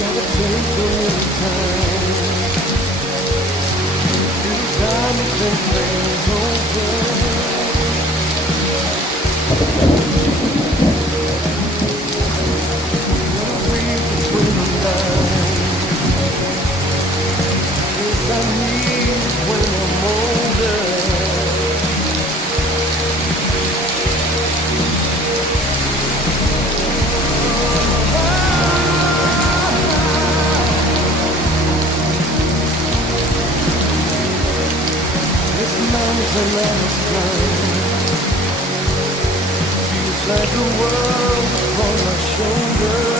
Gotta take a little time. Little time to think things over. Gotta read between the lines. 'Cause I need it when I'm older. This mountain I must climb feels like a world upon my shoulders.